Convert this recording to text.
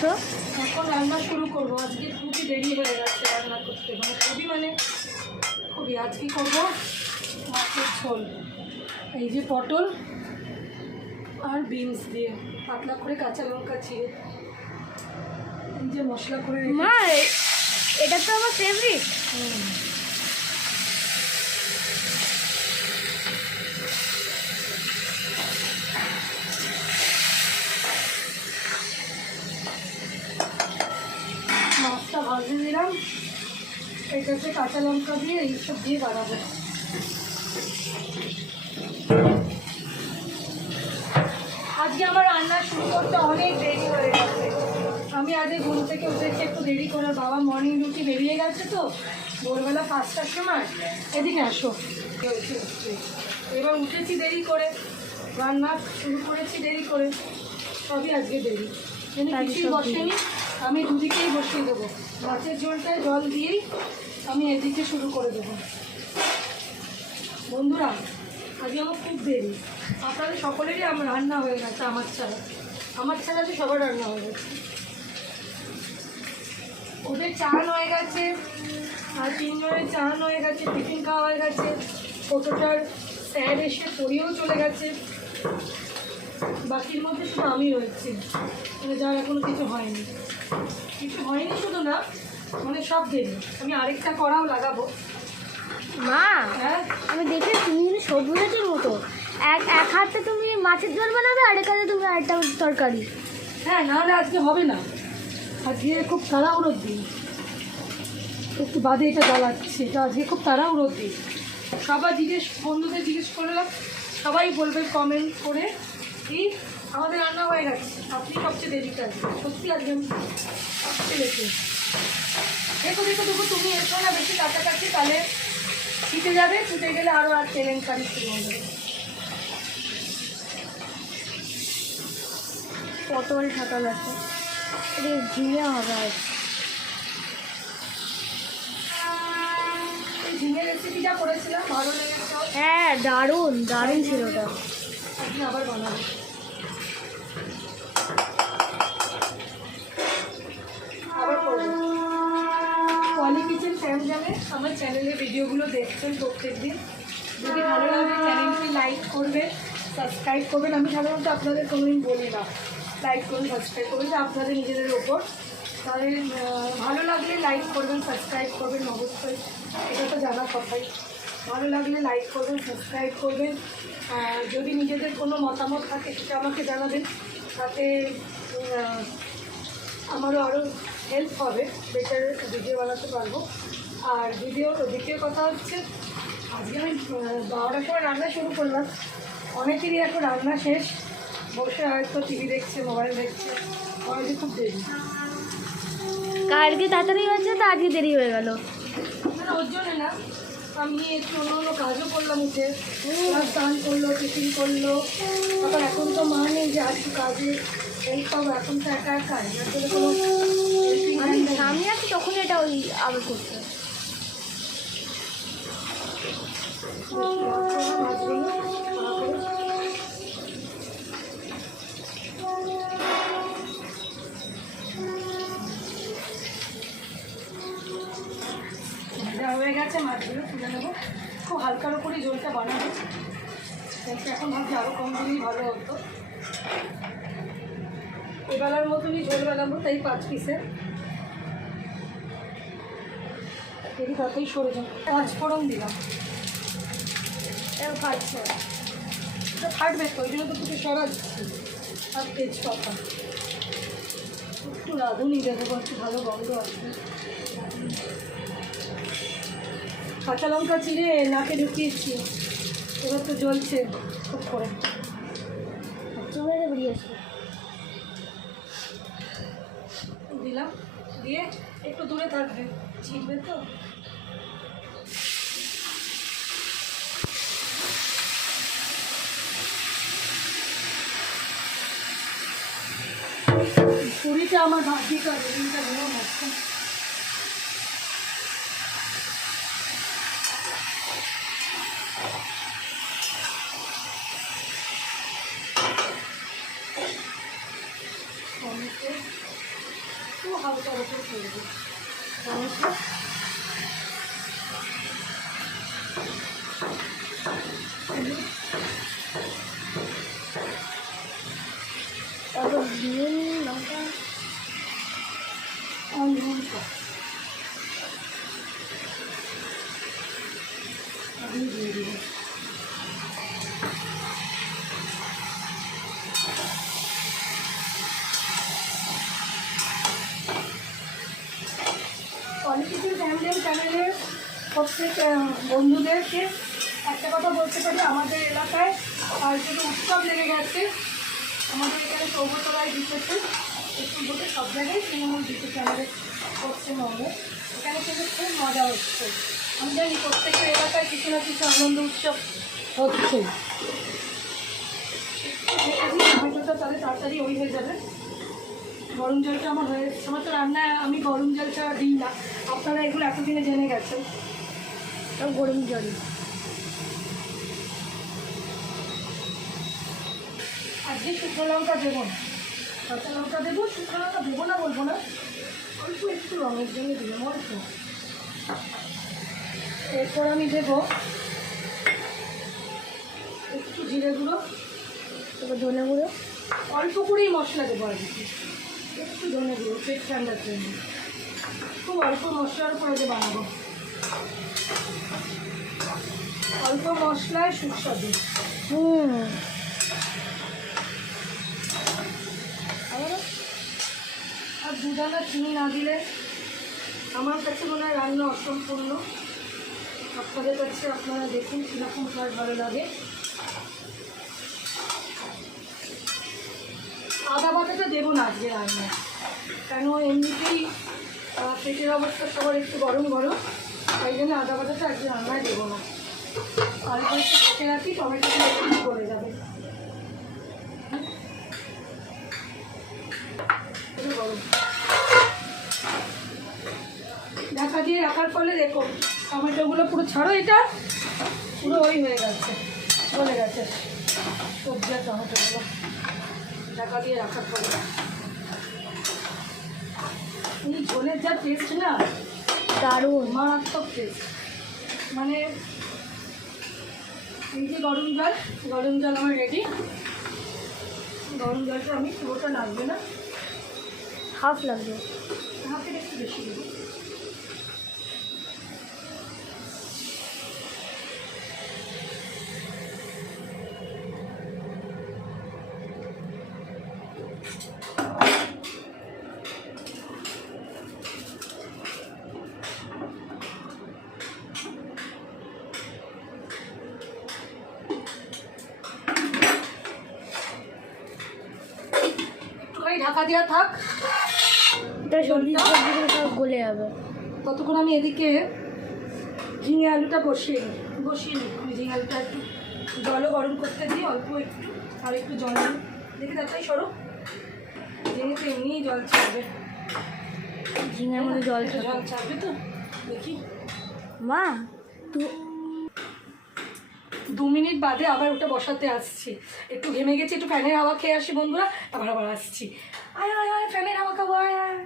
করছো? এখন রান্না শুরু করবো। আজকে খুবই দেরি হয়ে গেছে রান্না করতে, খুবই আজকে করবো মাছের ঝোল। এই যে পটল আর বিনস দিয়ে পাতলা করে কাঁচা লঙ্কা চিড়ে এই যে মশলা করে মা, এটা তো আমার ফেভারিট। মাছটা ভাজে দিলাম, এটাতে কাঁচা লঙ্কা দিয়ে এইসব দিয়ে বানাবো। আজকে আমার রান্না শুরু করতে অনেক দেরি হয়ে গেছে। আমি আজকে ঘুম থেকে উঠেছি একটু দেরি করে, বাবা মর্নিং ডিউটি বেরিয়ে গেছে তো ভোরবেলা 5টার সময়। এদিকে আসো। এবার উঠেছি দেরি করে, রান্না শুরু করেছি দেরি করে, সবই আজকে দেরি। কিছুই বসেনি, আমি দুদিকেই বসিয়ে দেবো। মাছের ঝোলটায় জল দিয়েই আমি এদিকে শুরু করে দেবো। বন্ধুরা আজকে আমার খুব দেরি, আপনাদের সকলেরই আমার রান্না হয়ে গেছে, আমার ছাড়া যে সবার রান্না হয়ে গেছে। ওদের চান হয়ে গেছে, আর 3 জনের চান হয়ে গেছে, টিফিন খাওয়া হয়ে গেছে, ছোটোটার স্যার এসে পড়িয়েও চলে গেছে। বাকির মধ্যে শুধু আমি রয়েছি, মানে যার এখনো কিছু হয়নি শুধু না, মানে সব দেরি। আমি আরেকটা কড়াও লাগাবো। মা, হ্যাঁ, আমি দেখে তুমি সবুজের মতো এক হাতে তুমি মাছের ঝোল বানাবে, আরেক হাতে তুমি আরেকটা তরকারি। হ্যাঁ, নাহলে আজকে হবে না। আজকে খুব তাড়াহুড়োর দিন, একটু বাদে এটা জ্বালাচ্ছি, এটা আজকে খুব তাড়াহুড়োর দিন। সবাই বন্ধুদের জিজ্ঞেস করলাম, সবাই বলবে কমেন্ট করে কি আমাদের রান্না হয়ে গেছে, আপনি সবচেয়ে দেরি কাজ। সত্যি আজকে আমি সবচেয়ে বেশি দেখো তুমি এসো না বেশি কাছাকাছি, তাহলে ছুটে যাবে, ছুটে গেলে আরও আর কেলেঙ্কারি শুরু হয়ে যাবে। পটল ঠাটাল আছে, এটা ঝিঙে হবে। আর ঝিঙে রেসিপিটা করেছিলাম, ভালো লেগেছে। হ্যাঁ, দারুণ ছিল ওটা। আপনি আবার বানাবেন। আবার করবেন। পলি কিচেন ফ্যামিলি আমার চ্যানেলের ভিডিওগুলো দেখছেন প্রত্যেকদিন। যদি ভালো লাগে চ্যানেলটি লাইক করবেন, সাবস্ক্রাইব করবেন। আমি সাধারণত আপনাদের কোনোদিন বলি না লাইক করুন সাবস্ক্রাইব করবেন, যে আপনাদের নিজেদের ওপর। তাহলে ভালো লাগলে লাইক করবেন, সাবস্ক্রাইব করবেন অবশ্যই, এটা তো জানার কথাই। ভালো লাগলে লাইক করবেন, সাবস্ক্রাইব করবেন। যদি নিজেদের কোনো মতামত থাকে সেটা আমাকে জানাবেন, তাতে আমারও আরও হেল্প হবে, বেটার ভিডিও বানাতে পারবো। আর দ্বিতীয় কথা হচ্ছে, আজকে আমি 12টার সময় রান্না শুরু করলাম। অনেকেরই এখন রান্না শেষ, বসে হয়তো টিভি দেখছে, মোবাইল দেখছে, অনেকে খুব দেরি। কালকে তাড়াতাড়ি হয়েছে তো আজকে দেরি হয়ে গেল। মানে ওর জন্য না, আমি একটু অন্য কাজও করলাম, উঠে স্নান করলো, টিফিন করলো। আবার এখন তো মা নেই যে আর একটু কাজে হেল্প পাবো, এখন তো একা আসলে কোনো আমি সামনে আছি তখন এটা ওই আবার করতে হবে। হয়ে গেছে, মাছগুলো তুলে নেবো। খুব হালকার ওপরই ঝোলটা বানাবো, এখন ভাবছি আরও কম দিলেই ভালো হতো। এবেলার মতনই ঝোল বানাবো, তাই 5 পিসের। দেখি তাতেই সরে যাবো। 5 ফোড়ন দিলাম, ফাটছে, এটা ফাটবে তো, ওই জন্য তো কিছু সরাচ্ছি। আর তেজপাতা একটু রাঁধুনি দেবো, একটু ভালো গন্ধ আসবে। কাঁচা লঙ্কা চিড়ে নাকে ঢুকিয়েছি, এবার তো জ্বলছে খুব করে। বেরিয়েছে দিলাম, দিয়ে একটু দূরে থাকবে, ছিটবে তো। পুরিটা আমার ভাবি করে, দিনটা গরম হচ্ছে। একটু হালকা উপরে করবো। তারপর নুন লঙ্কা লঙ্কা আমি দিয়ে দিব। পলিটিক্যাল ফ্যামিলি চ্যানেলের প্রত্যেক বন্ধুদেরকে একটা কথা বলতে পারি, আমাদের এলাকায় আর যদি উৎসব লেগে গেছে, আমাদের এখানে সৌভতলায় দিতেছে একটু বলতে সব জায়গায় তৃণমূল দিতেছে আমাদের পশ্চিমবঙ্গে। এখানে কিন্তু খুব মজা হচ্ছে। আমি জানি প্রত্যেকের এলাকায় কিছু না কিছু আনন্দ উৎসব হচ্ছে। টমেটোটা তাহলে তাড়াতাড়ি হয়ে যাবে। গরম জলটা আমার হয়ে গেছে। আমার তো রান্নায় আমি গরম জলটা দিই না, আপনারা এগুলো এতদিনে জেনে গেছেন। সব গরম জল। আজকে শুকনো লঙ্কা দেবো না, কাঁচা লঙ্কা দেবো। শুকনো লঙ্কা দেবো না বলবো না, অল্প একটু রঙের জন্য দিলাম অল্প। এরপর আমি দেবো একটু জিরে গুঁড়ো, তারপর ধনে গুঁড়ো, অল্প করেই মশলা দেবো আর কি, একটু ধনে গুঁড়ো পেট ঠান্ডার জন্য। খুব অল্প মশলার উপরে যে বানাবো, অল্প মশলায় সুস্বাদু। আর দুদানা চিনি না দিলে আমার কাছে মনে হয় রান্না অসম্পূর্ণ। আপনাদের কাছে আপনারা দেখুন কীরকম কার ভালো লাগে। আদা বাটাটা দেবো না আজকে রান্নায়, কেন এমনিতেই পেটের অবস্থা সবার একটু গরম গরম, তাই জন্য আদা বাটাটা আজকে রান্নায় দেবো না। অল্প একটু ঢেকে রাখি, টমেটোটা একটু করে যাবে। ঢাকা দিয়ে রাখার ফলে দেখো টমেটোগুলো পুরো ছাড়ো, এটা পুরো হয়ে গেছে, চলে গেছে সবজি আর টমেটোগুলো ঢাকা দিয়ে রাখার ফলে। এই ঝোলের যা টেস্ট না, দারুণ মারাত্মক টেস্ট। মানে এই যে গরম জল আমার রেডি। গরম জলটা আমি পুরোটা লাগবে না, হাফ লাগবে। হাফের একটু বেশি দেবো। ঢাকা দেওয়া থাক, এটা সবজি সবজিগুলো সব গলে যাবে। ততক্ষণ আমি এদিকে ঝিঙে আলুটা বসিয়ে নিই। আমি ঝিঙে আলুটা একটু জলও গরম করতে দিই, অল্প একটু, আর একটু জল দিই। দেখি তাড়াতাড়ি সরো, ঝিঙেতে এমনিই জল ছাড়বে, ঝিঙের মধ্যে জল ছাড়বে তো। দেখি মা, 2 মিনিট বাদে আবার ওটা বসাতে আসছি। একটু ঘেমে গেছি, একটু ফ্যানের হাওয়া খেয়ে আসি বন্ধুরা, আবার আসছি। আয় আয় আয়, ফ্যানের হাওয়া খাবো, আয় আয়।